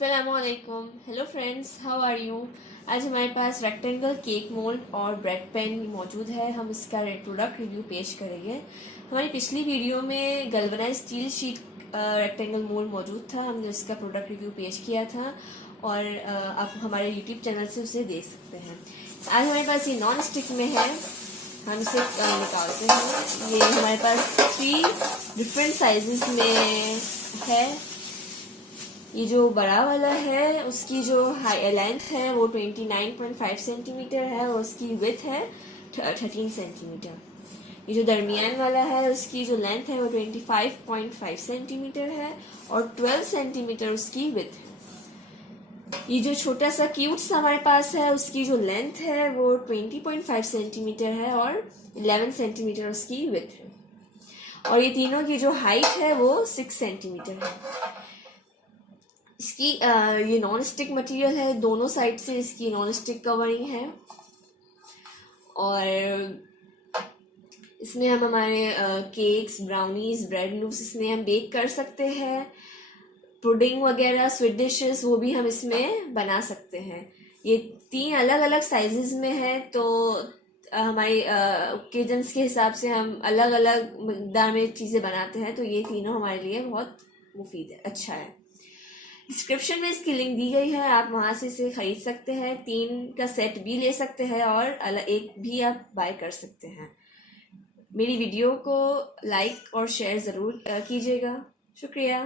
अस्सलामुअलैकुम। Hello friends, how are you. आज हमारे पास रेक्टेंगल केक मोल्ड और ब्रेड पेन मौजूद है। हम इसका प्रोडक्ट रिव्यू पेश करेंगे। हमारी पिछली वीडियो में galvanise steel sheet rectangle mould मौजूद था, हमने उसका प्रोडक्ट रिव्यू पेश किया था और आप हमारे यूट्यूब चैनल से उसे देख सकते हैं। आज हमारे पास ये नॉन स्टिक में है, हम इसे निकालते हैं। ये हमारे पास 3 डिफरेंट साइजेस में है। ये जो बड़ा वाला है उसकी जो हाई लेंथ है वो 29.5 सेंटीमीटर है और उसकी विड्थ है 13 सेंटीमीटर। ये जो दरमियान वाला है उसकी जो लेंथ है वो 25.5 सेंटीमीटर है और 12 सेंटीमीटर उसकी विड्थ है। ये जो छोटा सा क्यूट सा हमारे पास है उसकी जो लेंथ है वो 20.5 सेंटीमीटर है और 11 सेंटीमीटर उसकी विड्थ है और ये तीनों की जो हाइट है वो 6 सेंटीमीटर है। इसकी ये नॉन स्टिक मटेरियल है, दोनों साइड से इसकी नॉन स्टिक कवरिंग है और इसमें हम हमारे केक्स, ब्राउनीज, ब्रेड लूफ्स इसमें हम बेक कर सकते हैं। पुडिंग वगैरह, स्वीट डिशेस वो भी हम इसमें बना सकते हैं। ये 3 अलग अलग साइजेस में है, तो हमारी ओकेजन्स के हिसाब से हम अलग अलग मिकदार में चीज़ें बनाते हैं, तो ये तीनों हमारे लिए बहुत मुफीद है, अच्छा है। डिस्क्रिप्शन में इसकी लिंक दी गई है, आप वहां से इसे खरीद सकते हैं। 3 का सेट भी ले सकते हैं और एक भी आप बाय कर सकते हैं। मेरी वीडियो को लाइक और शेयर ज़रूर कीजिएगा। शुक्रिया।